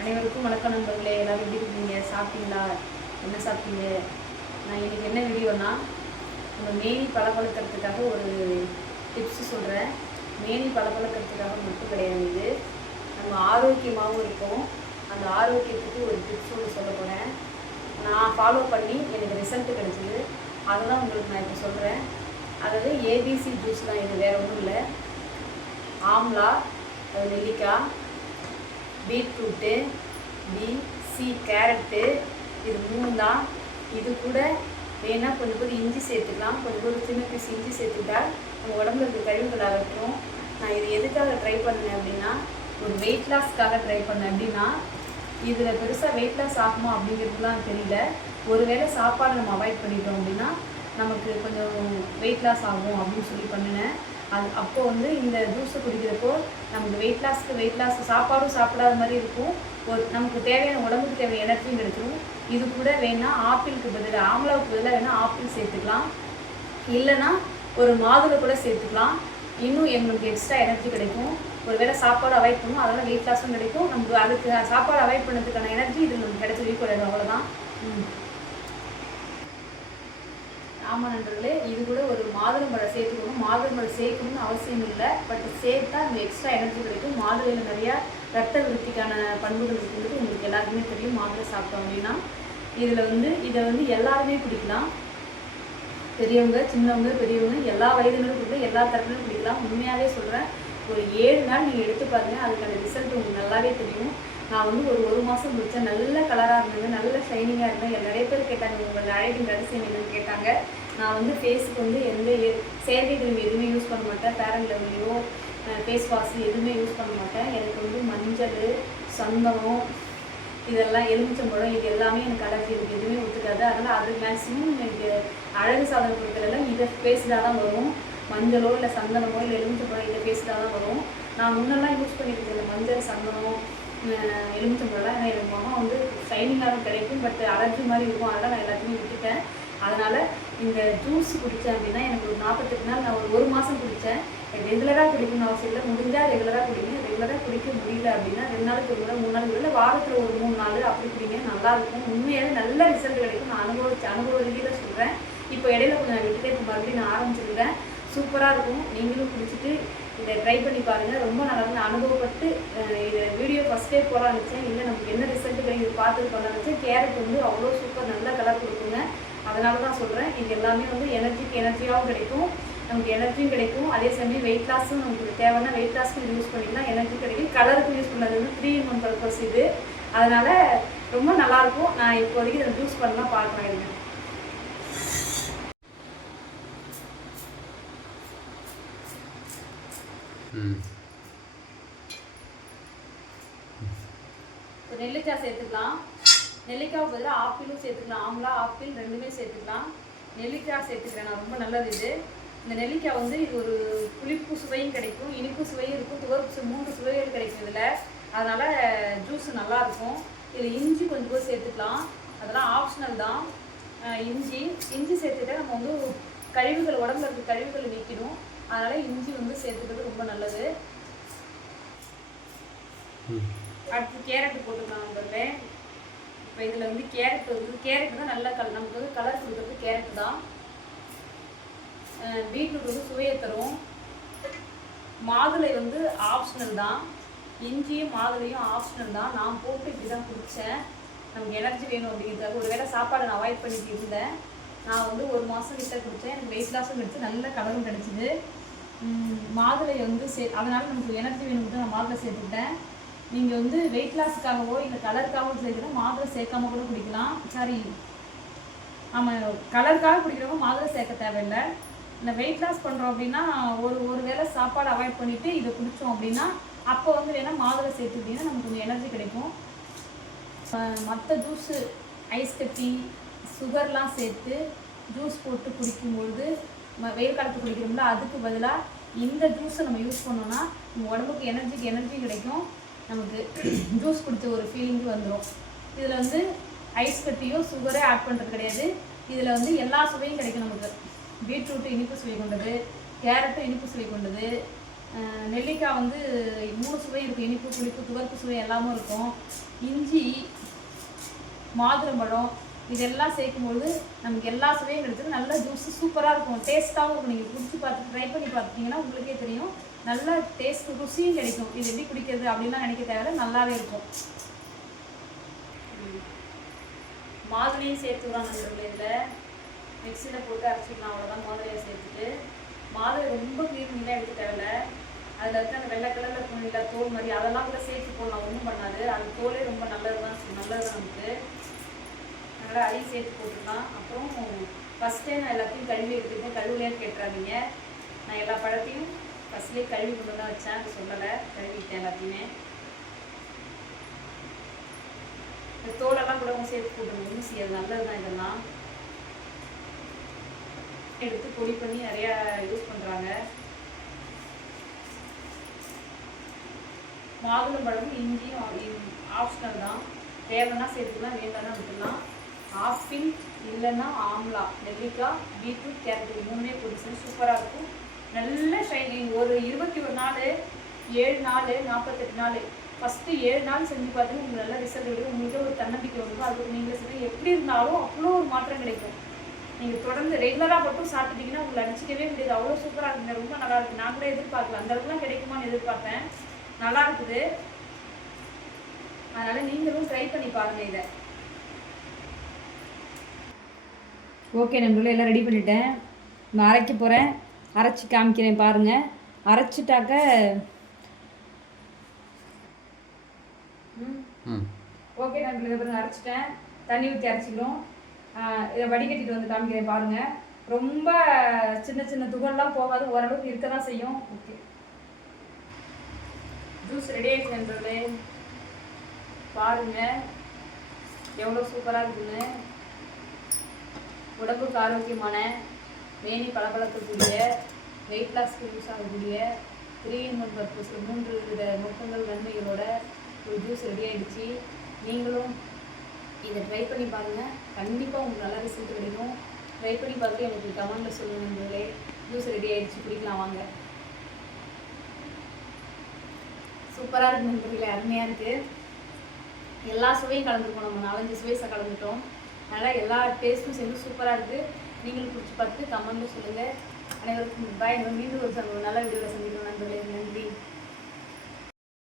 அனைவருக்கும் வணக்கம் நண்பர்களே எல்லோரும் எப்படி இருக்கீங்க? சாப்பிட்டீங்களா? என்ன சாப்பிட்டீங்க? நான் இன்றைக்கி என்ன வீடியோனா நம்ம மேனி பளபளக்கிறதுக்காக ஒரு டிப்ஸ் சொல்கிறேன் மேனி பளபளக்கிறதுக்காக மட்டும் கிடையாது இது நம்ம ஆரோக்கியமாகவும் இருக்கும். அந்த ஆரோக்கியத்துக்கு ஒரு டிப்ஸ் ஒன்று சொல்ல போகிறேன் நான் ஃபாலோ பண்ணி எனக்கு ரிசல்ட் கிடச்சிது. அதெல்லாம் உங்களுக்கு நான் இப்போ சொல்கிறேன் அதாவது ஏபிசி ஜூஸ் தான் இது வேறு ஒன்றும் இல்லை. ஆம்லா அது நெல்லிக்காய் பீட்ரூட்டு பி சி கேரட்டு இது மூணு தான். இது கூட வேணால் கொஞ்சம் கொஞ்சம் இஞ்சி சேர்த்துக்கலாம். கொஞ்சம் கொஞ்சம் சின்ன பீஸ் இஞ்சி சேர்த்துக்கிட்டா நம்ம உடம்புல இருக்க கழிவுகள் அகற்றும். நான் இது எதுக்காக ட்ரை பண்ணேன் அப்படின்னா ஒரு வெயிட் லாஸ்க்காக ட்ரை பண்ணேன் அப்படின்னா இதில் பெருசாக வெயிட் லாஸ் ஆகுமா அப்படிங்கிறதுலாம் தெரியல. ஒருவேளை சாப்பாடு நம்ம அவாய்ட் பண்ணிட்டோம் அப்படின்னா நமக்கு கொஞ்சம் வெயிட் லாஸ் ஆகும் அப்படின்னு சொல்லி பண்ணினேன். அது அப்போ வந்து இந்த ஜூஸை குடிக்கிறப்போ நமக்கு வெயிட் லாஸ்க்கு வெயிட் லாஸ் சாப்பாடும் சாப்பிடாத மாதிரி இருக்கும். ஒரு நமக்கு தேவையான உடம்புக்கு தேவையான எனர்ஜியும் கிடைச்சிரும். இது கூட வேணால் ஆப்பிளுக்கு பதிலாக ஆம்லாவுக்கு பதிலாக வேணால் ஆப்பிள் சேர்த்துக்கலாம். இல்லைன்னா ஒரு மாதுளை கூட சேர்த்துக்கலாம். இன்னும் எங்களுக்கு எக்ஸ்ட்ரா எனர்ஜி கிடைக்கும். ஒரு வேளை சாப்பாடு அவாய்ட் பண்ணும் அதனால் வெயிட் லாஸும் கிடைக்கும். நமக்கு அதுக்கு சாப்பாடு அவாய்ட் பண்ணதுக்கான எனர்ஜி இது நமக்கு கிடைச்சி ஈக்குவல் அவ்வளோதான் ம். ஆமாம் நண்பர்களே இது கூட ஒரு மாதுளம்பழம் சேர்த்துக்கணும் மாதுளம்பழம் சேர்க்கணும்னு அவசியம் இல்லை. பட் சேர்த்தா அந்த எக்ஸ்ட்ரா எனர்ஜி கிடைக்கும். மாதுளையில் நிறையா ரத்த விருத்திக்கான பண்புகள் இருக்குன்றது உங்களுக்கு எல்லாருக்குமே தெரியும். மாதுளை சாப்பிட்டோம் அப்படின்னா. இதில் வந்து இதை வந்து எல்லாருமே குடிக்கலாம். பெரியவங்க சின்னவங்க பெரியவங்க எல்லா வயதினரும் குடிக்கலாம் எல்லா தரப்புலையும் குடிக்கலாம். உண்மையாகவே சொல்கிறேன் ஒரு ஏழு நாள் நீங்கள் எடுத்து பாருங்க. அதுக்கான ரிசல்ட் உங்களுக்கு நல்லாவே தெரியும். நான் வந்து ஒரு ஒரு மாதம் குடித்தேன் நல்ல கலராக இருந்தது. நல்ல ஷைனிங்காக இருந்தேன் நிறைய பேர் கேட்டாங்க உங்கள் அழகின் ரகசியம் என்னன்னு கேட்டாங்க. நான் வந்து ஃபேஸுக்கு வந்து எந்த செயற்கை கிருமி எதுவுமே யூஸ் பண்ண மாட்டேன். பேரன் லெவலையோ ஃபேஸ் வாஷ் எதுவுமே யூஸ் பண்ண மாட்டேன். எனக்கு வந்து மஞ்சள் சந்தனம் இதெல்லாம் எலுமிச்சம்பழம் இது எல்லாமே எனக்கு அலர்ஜி எனக்கு எதுவுமே ஒத்துக்காது. அதனால் அது மேக்ஸிமம் எனக்கு அழகு சாதன பொருட்கள் எல்லாம் இதை பேஸ்டாக தான் வரும். மஞ்சளோ இல்லை சந்தனமோ இல்லை எலுமிச்சம்பழம் இதை பேஸ்டாக தான் வரும். நான் முன்னெல்லாம் யூஸ் பண்ணியிருக்கேன். இந்த மஞ்சள் சந்தனம் எலுமிச்சம்பழம்லாம் எலுமிச்சம்பழம் ஏன்னா எனக்கு முகம் வந்து ஷைனிங்காகவும் கிடைக்கும். பட் அலர்ஜி மாதிரி இருக்கும். அதனால் நான் எல்லாத்தையுமே விட்டுட்டேன். அதனால் இந்த ஜூஸ் குடித்தேன் அப்படின்னா எனக்கு ஒரு நாற்பத்தெட்டு நாள் நான் ஒரு ஒரு மாதம் குடித்தேன். ரெகுலராக குடிக்கணும்னு அவசியம் இல்லை. முடிஞ்சால் ரெகுலராக குடிங்க. ரெகுலராக குடிக்க முடியல அப்படின்னா ரெண்டு நாளுக்கு ஒரு முறை மூணு நாள் இல்லை வாரத்தில் ஒரு மூணு நாள் அப்படி குடிங்க. நல்லா இருக்கும். உண்மையாகவே நல்ல ரிசல்ட் கிடைக்கும். நான் அனுபவிச்சு அனுபவ ரீதியில் சொல்கிறேன் இப்போ இடையில கொஞ்சம் நான் விட்டுட்டே இப்போ மறுபடியும் நான் ஆரம்பிச்சிருக்கேன். சூப்பராக இருக்கும். நீங்களும் குடிச்சிட்டு இதை ட்ரை பண்ணி பாருங்கள் ரொம்ப நல்லா இருக்கு. நான் அனுபவப்பட்டு இதை வீடியோ ஃபஸ்ட்டே போகிறான்னு நினச்சேன் இல்லை நமக்கு என்ன ரிசல்ட் கிடைக்குது பார்த்துட்டு போகிறான்னு நினச்சேன் கேரட் வந்து அவ்வளோ சூப்பர் நல்ல கலர் கொடுக்குங்க. அதனால தான் சொல்கிறேன் இது எல்லாமே வந்து எனர்ஜிக்கு எனர்ஜியாகவும் கிடைக்கும். நமக்கு எனர்ஜியும் கிடைக்கும். அதே சமயம் வெயிட் லாஸும் நமக்கு தேவைன்னா வெயிட் லாஸ்க்கு இது யூஸ் பண்ணிக்கலாம். எனர்ஜி கிடைக்கும். கலருக்கு யூஸ் பண்ணது. வந்து த்ரீ இன் ஒன் பர்பஸ் இது. அதனால் ரொம்ப நல்லாயிருக்கும் நான் இப்போதைக்கு இதை ஜூஸ் பண்ணலாம். பார்க்குறேன் இருங்க நெல்லிக்காய் சேர்த்துக்கலாம். நெல்லிக்காய் பதிலாக ஆப்பிளும் சேர்த்துக்கலாம். ஆம்லா ஆப்பிள் ரெண்டுமே சேர்த்துக்கலாம். நெல்லிக்காய் சேர்த்துக்கிறேன் நான். ரொம்ப நல்லது இது. இந்த நெல்லிக்காய் வந்து இது ஒரு புளிப்பு சுவையும் கிடைக்கும் இனிப்பு சுவையும் இருக்கும் துவர்ப்பு சு மூன்று சுவைகள் கிடைக்கும் இதில். அதனால் ஜூஸ் நல்லாயிருக்கும் இதில் இஞ்சி கொஞ்சம் கூட சேர்த்துக்கலாம். அதெல்லாம் ஆப்ஷனல் தான். இஞ்சி. இஞ்சி சேர்த்துட்டா நம்ம வந்து கழிவுகள் உடம்புல இருக்க கழிவுகளை நீக்கிடும். அதனால் இஞ்சி வந்து சேர்த்துக்கிறது ரொம்ப நல்லது. அடுத்து கேரட் போட்டுக்கலாம் நம்பர்ல இப்போ இதில் வந்து கேரட் வந்து கேரட் தான் நல்ல கலர் நமக்கு வந்து கலர் கொடுக்குறது கேரட் தான். பீட்ரூட் வந்து சுவையை தரும். மாதுளை வந்து ஆப்ஷனல் தான். இஞ்சியும் மாதுளையும் ஆப்ஷனல் தான். நான் போட்டு இப்படி தான் குடித்தேன் நமக்கு எனர்ஜி வேணும் அப்படிங்கிறதுக்காக ஒரு வேளை சாப்பாடு நான் அவாய்ட் பண்ணிட்டு இருந்தேன். நான் வந்து ஒரு மாதம் கிட்ட குடித்தேன் எனக்கு வெயிட் லாஸும் கிடச்சி நல்ல கலரும் கிடச்சிது. மாதுளை வந்து சே அதனால் நமக்கு எனர்ஜி வேணும்னு நான் மாதுளை சேர்த்துக்கிட்டேன். நீங்கள் வந்து வெயிட் லாஸுக்காகவோ இல்லை கலருக்காகவோ சேர்க்குறோம் மாதுளை சேர்க்காம கூட குடிக்கலாம். சாரி. ஆமாம் கலருக்காக குடிக்கிறவங்க மாதுளை சேர்க்க தேவையில்லை. இல்லை வெயிட் லாஸ் பண்ணுறோம் அப்படின்னா ஒரு ஒரு வேளை சாப்பாடு அவாய்ட் பண்ணிவிட்டு இதை குடித்தோம் அப்படின்னா அப்போ வந்து வேணால் மாதுளை சேர்த்துக்கிட்டிங்கன்னா நமக்கு கொஞ்சம் எனர்ஜி கிடைக்கும். மற்ற ஜூஸு ஐஸ் கட்டி சுகர்லாம் சேர்த்து ஜூஸ் போட்டு குடிக்கும்பொழுது வெயில் காலத்து குடிக்கிறோம்ல அதுக்கு பதிலாக இந்த ஜூஸை நம்ம யூஸ் பண்ணோன்னா உடம்புக்கு எனர்ஜிக்கு எனர்ஜி கிடைக்கும். நமக்கு ஜூஸ் குடித்த ஒரு ஃபீலிங்கு வந்துடும் இதில் வந்து ஐஸ் கட்டியோ சுகரே ஆட் பண்ணுறது கிடையாது. இதில் வந்து எல்லா சுவையும் கிடைக்கும் நமக்கு. பீட்ரூட்டு இனிப்பு சுவை கொண்டது கேரட்டும் இனிப்பு சுவை கொண்டது நெல்லிக்காய் வந்து மூணு சுவை இருக்கும். இனிப்பு புளிப்பு துவர்ப்பு சுவை எல்லாமும் இருக்கும். இஞ்சி மாதுளம்பழம் இதெல்லாம் சேர்க்கும்போது நமக்கு எல்லா சுவையும் கிடைச்சது. நல்ல ஜூஸ் சூப்பராக இருக்கும். டேஸ்ட்டாகவும் இருக்கும். நீங்கள் குடிச்சு பார்த்து ட்ரை பண்ணி பார்த்துட்டிங்கன்னா உங்களுக்கே தெரியும். நல்லா டேஸ்ட் ருசியும் கிடைக்கும். இது எப்படி குடிக்கிறது அப்படின்லாம் நினைக்க தேவையில்ல. நல்லாவே இருக்கும். மாதுளையும் சேர்த்துக்கலாம் நண்பர்களே இதில். மிக்சியில் போட்டு அரைச்சிக்கலாம் அவ்வளோதான் மாதுளையை சேர்த்துட்டு. மாதுளை ரொம்ப க்ளீன் எடுக்க தேவையில்ல அதில் இருக்க அந்த வெள்ளை கலரில் இருக்கும் இல்லை தோல் மாதிரி அதெல்லாம் கூட சேர்த்து போடலாம். ஒன்றும் பண்ணாது. அது தோலே ரொம்ப நல்லது தான் நல்லது தான் நமக்கு. அதனால் அதையும் சேர்த்து போட்டுக்கலாம் அப்புறம் ஃபஸ்ட்டே நான் எல்லாத்தையும் கழுவி எடுத்துக்கிட்டேன். கழுவுலையான்னு கேட்டுறாதீங்க. நான் எல்லா பழத்தையும் ஃபஸ்ட்லேயே கழுவி கொண்டு தான் வச்சேன். அது சொல்லலை. கழுவிட்டேன் எல்லாத்தையுமே. இந்த தோலெல்லாம் கூட சேர்த்து போட்டுருங்க ஊசி அது நல்லது தான் இதெல்லாம். எடுத்து பொடி பண்ணி நிறையா யூஸ் பண்ணுறாங்க மாதுளம்பழமும் இஞ்சியும் ஆப்ஷனல் தான். தேவைன்னா சேர்த்துக்கலாம் வேண்டாம்னா விட்டுலாம் ஆப்பிள் இல்லைன்னா ஆம்லா நெல்லிக்காய் பீட்ரூட் கேரட் மூணுமே பொடிச்சு சூப்பராக இருக்கும். நல்ல ஷைனிங் ஒரு இருபத்தி ஒரு நாள் ஏழு நாள் நாற்பத்தெட்டு நாள். ஃபஸ்ட்டு ஏழு நாள் செஞ்சு பார்த்தீங்கன்னா உங்களுக்கு நல்ல ரிசல்ட் கிடைக்கும் உங்களுக்கு ஒரு தன்னம்பிக்கை வரும். அதுக்கு நீங்களே சொல்லி எப்படி இருந்தாலும் அவ்வளோ ஒரு மாற்றம் கிடைக்கும். நீங்கள் தொடர்ந்து ரெகுலராக மட்டும் சாப்பிட்டீங்கன்னா உங்களை அடிச்சிக்கவே முடியாது. அவ்வளோ சூப்பராக இருக்குங்க. ரொம்ப நல்லா இருக்குது நான் கூட எதிர்பார்க்கல. அந்த அளவுக்குலாம் கிடைக்குமான்னு எதிர்பார்த்தேன். நல்லா இருக்குது. அதனால் நீங்களும் ட்ரை பண்ணி பாருங்கள் இதை. ஓகே நம்மளும் எல்லாம் ரெடி பண்ணிட்டேன். நான் அரைக்க போகிறேன் அரைச்சி காமிக்கிறேன் பாருங்கள் அரைச்சிட்டாக்க ஓகே நான் இதை பாருங்க அரைச்சிட்டேன். தண்ணி ஊற்றி அரைச்சிக்கிறோம். இதை வடிகட்டிட்டு வந்து காமிக்கிறேன் பாருங்க. ரொம்ப சின்ன சின்ன துகள்லாம் போகாது ஓரளவுக்கு இருக்க தான் செய்யும். ஓகே. ஜூஸ் ரெடி நண்பர்களே. பாருங்க. எவ்வளோ சூப்பராக இருக்குன்னு. உடம்புக்கு ஆரோக்கியமான மேனி பளபளக்கக்கூடிய வெயிட் லாஸ்க்கு யூஸ் ஆகக்கூடிய த்ரீ இன் ஒன் பர்பஸ் மூன்று வித நோக்கங்கள் நன்மைகளோட ஒரு ஜூஸ் ரெடி ஆகிடுச்சு நீங்களும் இதை ட்ரை பண்ணி பாருங்கள் கண்டிப்பாக உங்களுக்கு நல்ல ரிசல்ட் கிடைக்கும். ட்ரை பண்ணி பார்த்துட்டு எனக்கு கமெண்ட்டில் சொல்லுங்கள் நண்பர்களே. ஜூஸ் ரெடி ஆகிடுச்சு குடிக்கலாம் வாங்க. சூப்பராக இருக்கு நண்பர்களே அருமையாக இருக்குது எல்லா சுவையும் கலந்துருக்கோம் நம்ம நாலஞ்சு சுவைஸை கலந்துட்டோம். அதனால் எல்லா டேஸ்ட்டும் சேர்ந்து சூப்பராக இருக்குது நீங்களும் பிடிச்சி பார்த்து கமெண்ட்டில் சொல்லுங்கள் அனைவருக்கும் பாய் மீண்டும் ஒரு ச- நல்ல வீடியோவில் சந்திக்கணும் நண்பர்களே நன்றி.